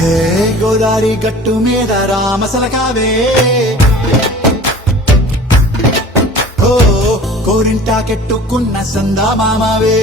హే గోదారి గట్టు మీద రామసలకావే ఓ కోరింటా కెట్టుకున్న సందా మామావే